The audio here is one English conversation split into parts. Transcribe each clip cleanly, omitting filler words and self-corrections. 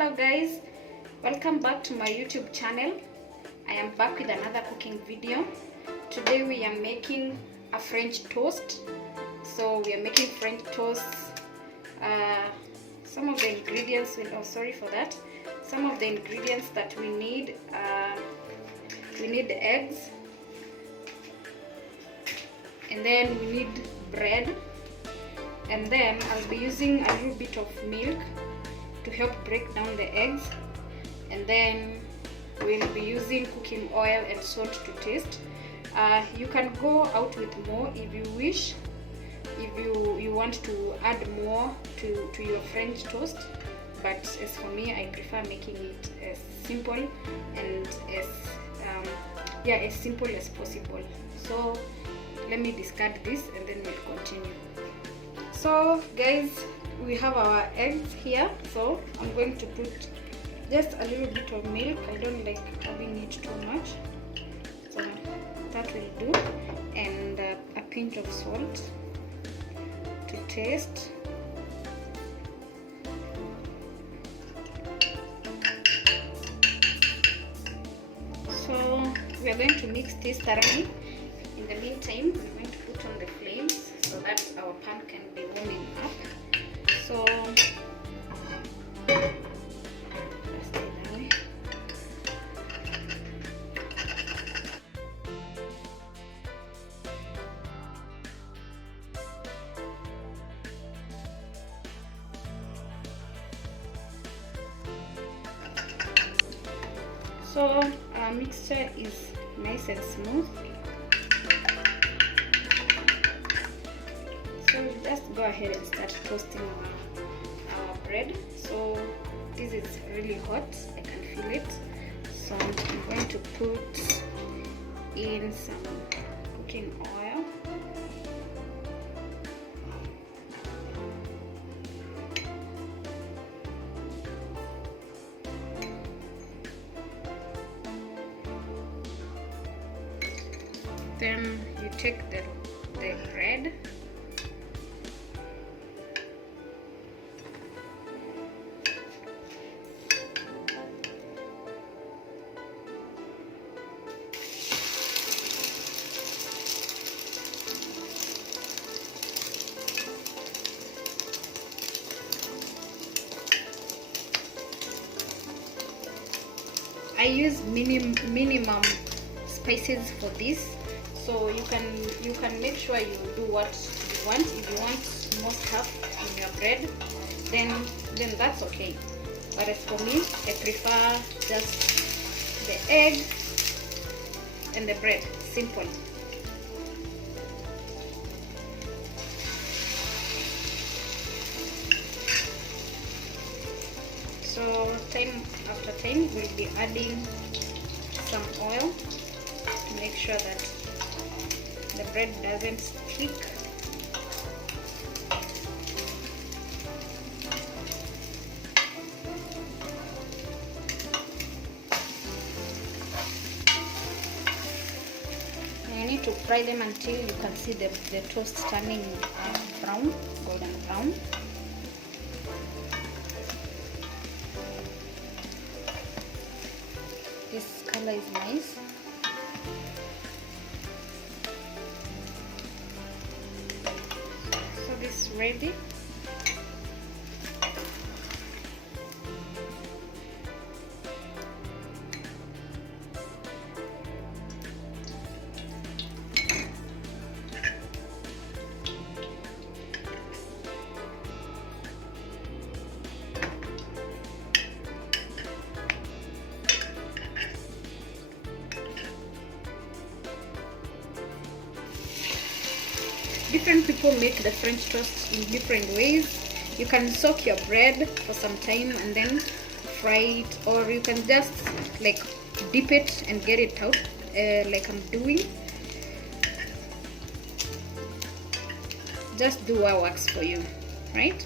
Hello guys, welcome back to my YouTube channel. I am back with another cooking video. Today we are making a French toast. So we are making French toast. Some of the ingredients, some of the ingredients that we need eggs, and then we need bread, and then I'll be using a little bit of milk to help break down the eggs, and then we'll be using cooking oil and salt to taste. You can go out with more if you wish, if you want to add more to your French toast, but as for me, I prefer making it as simple and as simple as possible. So let me discard this and then we'll continue. So guys, we have our eggs here, so I'm going to put just a little bit of milk. I don't like having it too much, so that will do, and a pinch of salt to taste. So we are going to mix this thoroughly. In the meantime, we're going to put on the flames so that our pan can be warming up. So our mixture is nice and smooth. So just go ahead and start toasting our bread. So this is really hot, I can feel it. So I'm going to put in some cooking oil. Then you take the bread, I use minimum spices for this, so you can make sure you do what you want. If you want more stuff in your bread, then that's okay. But as for me, I prefer just the egg and the bread, simple. So time after time, we'll be adding some oil to make sure that the bread doesn't stick. And you need to fry them until you can see the toast turning brown, golden brown. This color is nice. So this is ready. Different people make the French toast in different ways. You can soak your bread for some time and then fry it, or you can just like dip it and get it out like I'm doing. Just do what works for you, right?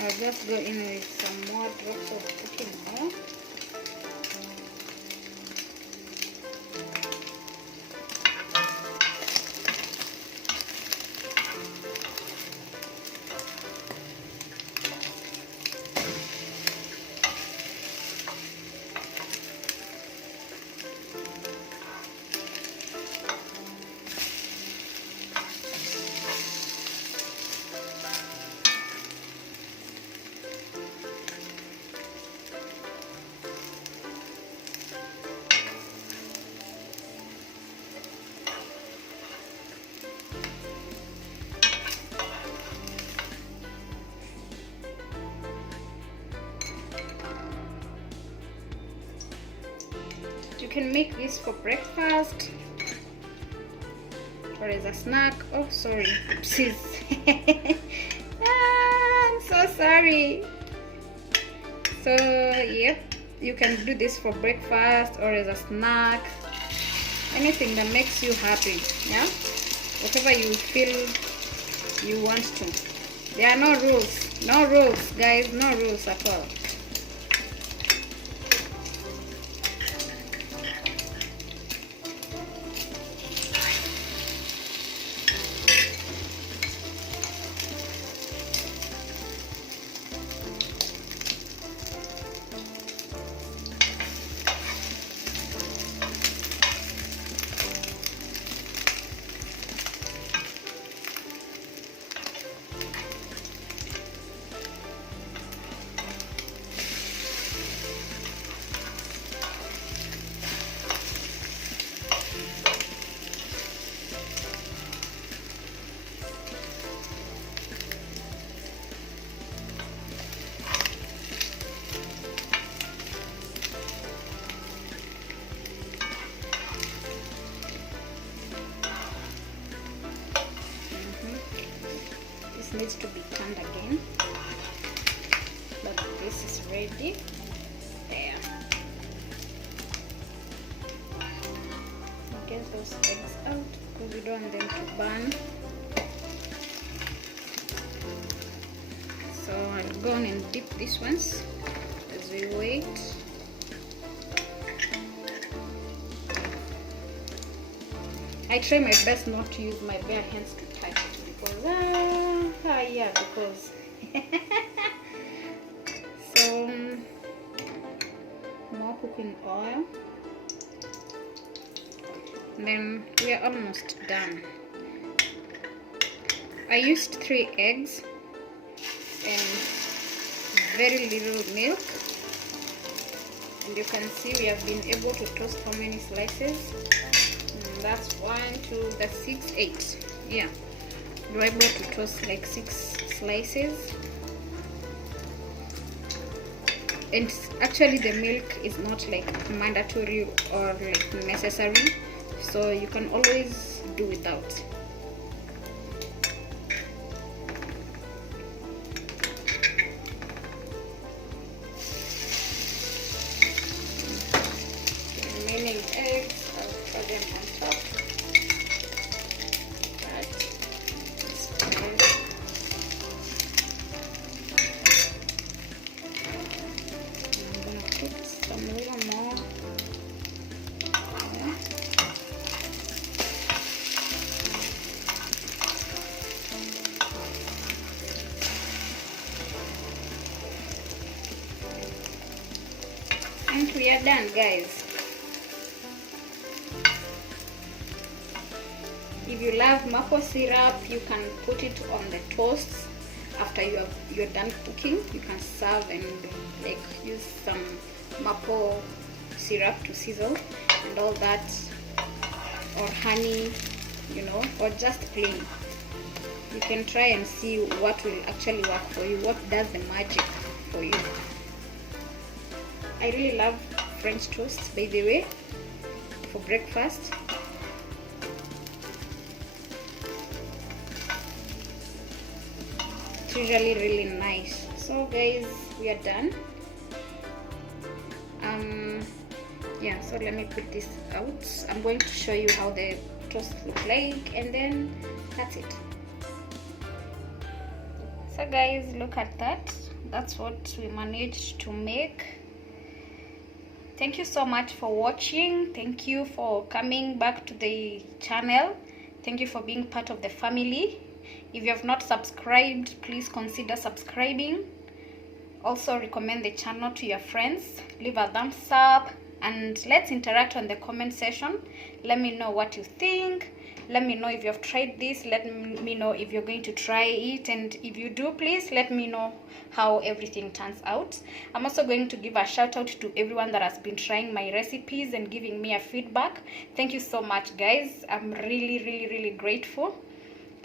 I'll just go in with some more drops of cooking oil. can make this for breakfast or as a snack. Oh, sorry, oopsies. I'm so sorry. So yep, you can do this for breakfast or as a snack, anything that makes you happy. Yeah, whatever you feel you want to. There are no rules guys, no rules at all. Needs to be turned again, but this is ready. There. Get those eggs out because we don't want them to burn. So I'll go on and dip these ones as we wait. I try my best not to use my bare hands to touch it because yeah, because so more cooking oil, and then we are almost done. I used 3 eggs and very little milk, and you can see we have been able to toast how many slices. That's 1, 2, that's 6, 8. Yeah, we're able to toast like 6 slices. And actually the milk is not like mandatory or like necessary, so you can always do without. Remaining eggs, I'll throw them on top. And we are done, guys. If you love maple syrup, you can put it on the toasts after you're done cooking. You can serve and like use some maple syrup to sizzle and all that, or honey, you know, or just plain. You can try and see what will actually work for you, what does the magic for you. I really love French toast, by the way, for breakfast. It's usually really nice. So guys, we are done. Yeah, so let me put this out. I'm going to show you how the toast look like, and then that's it. So guys, look at that. That's what we managed to make. Thank you so much for watching. Thank you for coming back to the channel. Thank you for being part of the family. If you have not subscribed, please consider subscribing. Also recommend the channel to your friends. Leave a thumbs up and let's interact on the comment section. Let me know what you think. Let me know if you have tried this. Let me know if you're going to try it, and if you do, please let me know how everything turns out. I'm also going to give a shout out to everyone that has been trying my recipes and giving me a feedback. Thank you so much, guys. I'm really grateful.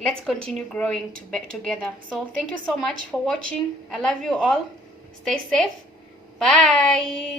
Let's continue growing together. So thank you so much for watching. I love you all. Stay safe. Bye.